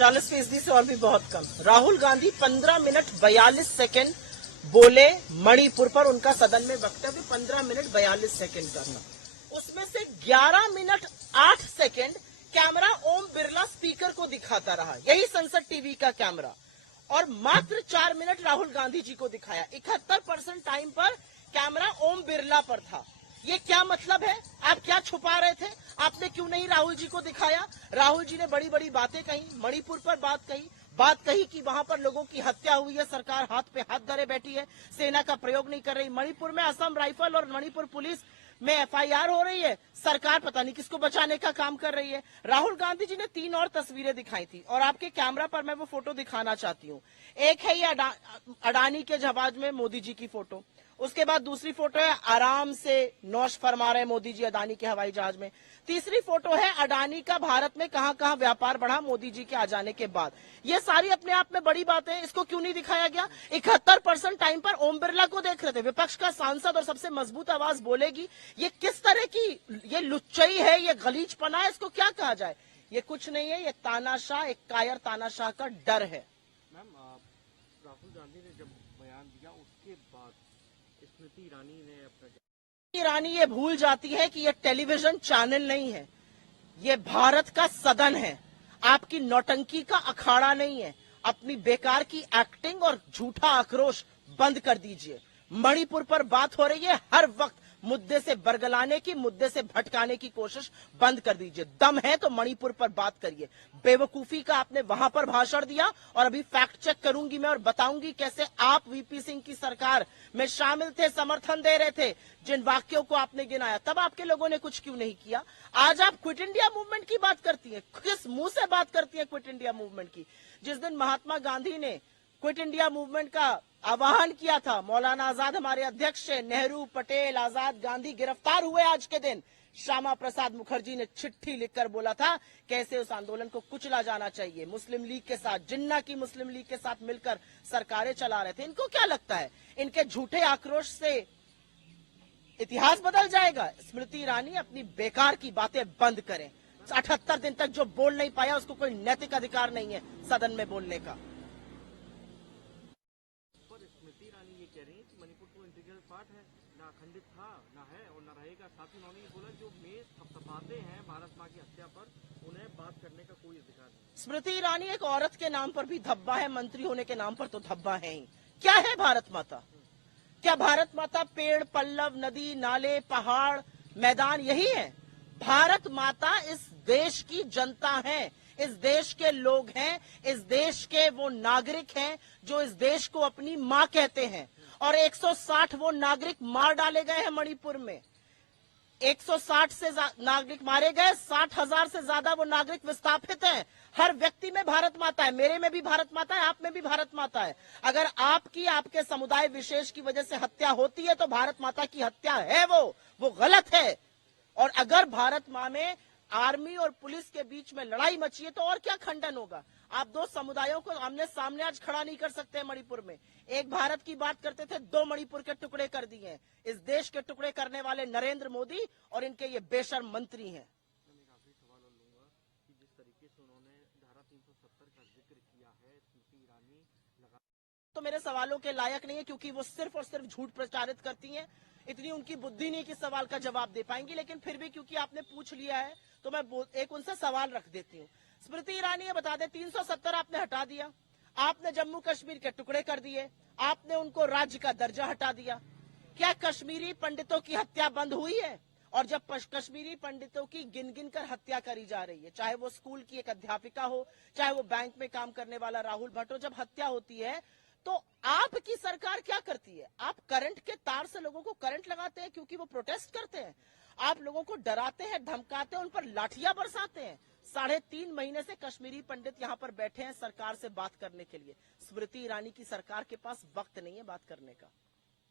40% से और भी बहुत कम। राहुल गांधी 15 मिनट 42 सेकंड बोले मणिपुर पर, उनका सदन में वक्तव्य 15 मिनट 42 सेकंड करना, उसमें से 11 minute 8 second camera Om Birla speaker को दिखाता रहा, यही संसद टीवी का कैमरा, और मात्र 4 मिनट राहुल गांधी जी को दिखाया। 71% टाइम पर कैमरा ओम बिरला पर था। ये क्या मतलब है? आप क्या छुपा रहे थे? आपने क्यों नहीं राहुल जी को दिखाया? राहुल जी ने बड़ी बड़ी बातें कही, मणिपुर पर बात कही कि वहां पर लोगों की हत्या हुई है, सरकार हाथ पे हाथ धरे बैठी है, सेना का प्रयोग नहीं कर रही। मणिपुर में असम राइफल और मणिपुर पुलिस में एफआईआर हो रही है, सरकार पता नहीं किसको बचाने का काम कर रही है। राहुल गांधी जी ने 3 और तस्वीरें दिखाई थी और आपके कैमरा पर मैं वो फोटो दिखाना चाहती हूँ। एक है ये अडानी के जहाज में मोदी जी की फोटो, उसके बाद दूसरी फोटो है आराम से नौश फरमा रहे मोदी जी अडानी के हवाई जहाज में, तीसरी फोटो है अडानी का भारत में कहां कहां व्यापार बढ़ा मोदी जी के आ जाने के बाद। ये सारी अपने आप में बड़ी बातें हैं, इसको क्यों नहीं दिखाया गया? 71% टाइम पर ओम बिरला को देख रहे थे। विपक्ष का सांसद और सबसे मजबूत आवाज बोलेगी, ये किस तरह की ये लुच्चई है, ये गलीचपना है, इसको क्या कहा जाए? ये कुछ नहीं है, ये तानाशाह, एक कायर तानाशाह का डर है। मैम, राहुल गांधी ने जब बयान दिया उसके बाद स्मृति ईरानी ने ईरानी ये भूल जाती है कि ये टेलीविजन चैनल नहीं है, ये भारत का सदन है। आपकी नौटंकी का अखाड़ा नहीं है। अपनी बेकार की एक्टिंग और झूठा आक्रोश बंद कर दीजिए। मणिपुर पर बात हो रही है, हर वक्त मुद्दे से बरगलाने की, मुद्दे से भटकाने की कोशिश बंद कर दीजिए। दम है तो मणिपुर पर बात करिए। बेवकूफी का आपने वहां पर भाषण दिया और अभी फैक्ट चेक करूंगी मैं और बताऊंगी कैसे आप वीपी सिंह की सरकार में शामिल थे, समर्थन दे रहे थे। जिन वाक्यों को आपने गिनाया तब आपके लोगों ने कुछ क्यों नहीं किया? आज आप क्विट इंडिया मूवमेंट की बात करती हैं, किस मुंह से बात करती हैं क्विट इंडिया मूवमेंट की? जिस दिन महात्मा गांधी ने क्विट इंडिया मूवमेंट का आह्वान किया था, मौलाना आजाद हमारे अध्यक्ष है, नेहरू, पटेल, आजाद, गांधी गिरफ्तार हुए आज के दिन, श्यामा प्रसाद मुखर्जी ने चिट्ठी लिखकर बोला था कैसे उस आंदोलन को कुचला जाना चाहिए। मुस्लिम लीग के साथ, जिन्ना की मुस्लिम लीग के साथ मिलकर सरकारें चला रहे थे। इनको क्या लगता है इनके झूठे आक्रोश से इतिहास बदल जाएगा? स्मृति ईरानी अपनी बेकार की बातें बंद करें। 78 दिन तक जो बोल नहीं पाया उसको कोई नैतिक अधिकार नहीं है सदन में बोलने का। स्मृति ईरानी ये कह रही है कि मणिपुर तो इंटीग्रल पार्ट है, ना अखंडित था, ना है और ना रहेगा। साथ ही उन्होंने ये बोला जो मेज थपथपाते हैं भारत माँ की हत्या पर, उन्हें बात करने का कोई अधिकार नहीं। स्मृति ईरानी एक औरत के नाम पर भी धब्बा है, मंत्री होने के नाम पर तो धब्बा है ही। क्या है भारत माता? क्या भारत माता पेड़, पल्लव, नदी, नाले, पहाड़, मैदान यही है? भारत माता इस देश की जनता है, इस देश के लोग हैं, इस देश के वो नागरिक हैं जो इस देश को अपनी माँ कहते हैं। और 160 वो नागरिक मार डाले गए हैं मणिपुर में। 160 से नागरिक मारे गए, 60,000 से ज्यादा वो नागरिक विस्थापित हैं। हर व्यक्ति में भारत माता है, मेरे में भी भारत माता है, आप में भी भारत माता है। अगर आपकी, आपके समुदाय विशेष की वजह से हत्या होती है तो भारत माता की हत्या है, वो गलत है। और अगर भारत माँ में आर्मी और पुलिस के बीच में लड़ाई मची है तो और क्या खंडन होगा? आप दो समुदायों को आमने सामने आज खड़ा नहीं कर सकते मणिपुर में। एक भारत की बात करते थे, 2 मणिपुर के टुकड़े कर दिए हैं। इस देश के टुकड़े करने वाले नरेंद्र मोदी और इनके ये बेशर्म मंत्री हैं। तो मेरे सवालों के लायक नहीं है क्योंकि वो सिर्फ और सिर्फ झूठ प्रचारित करती हैं। इतनी उनकी बुद्धि नहीं कि सवाल का जवाब दे पाएंगी, लेकिन फिर भी क्योंकि आपने पूछ लिया है तो मैं एक उनसे सवाल रख देती हूँ। स्मृति ईरानी ये बता दे, 370 आपने हटा दिया, आपने जम्मू कश्मीर के टुकड़े कर दिए, आपने उनको राज्य का दर्जा हटा दिया। क्या कश्मीरी पंडितों की हत्या बंद हुई है? और जब कश्मीरी पंडितों की गिन गिन कर हत्या करी जा रही है, चाहे वो स्कूल की एक अध्यापिका हो, चाहे वो बैंक में काम करने वाला राहुल भट्ट हो, जब हत्या होती है तो आपकी सरकार क्या करती है? आप करंट के तार से लोगों को करंट लगाते हैं क्योंकि वो प्रोटेस्ट करते हैं। आप लोगों को डराते हैं, धमकाते हैं, उन पर लाठियां बरसाते हैं। 3.5 महीने से कश्मीरी पंडित यहाँ पर बैठे हैं सरकार से बात करने के लिए। स्मृति ईरानी की सरकार के पास वक्त नहीं है बात करने का।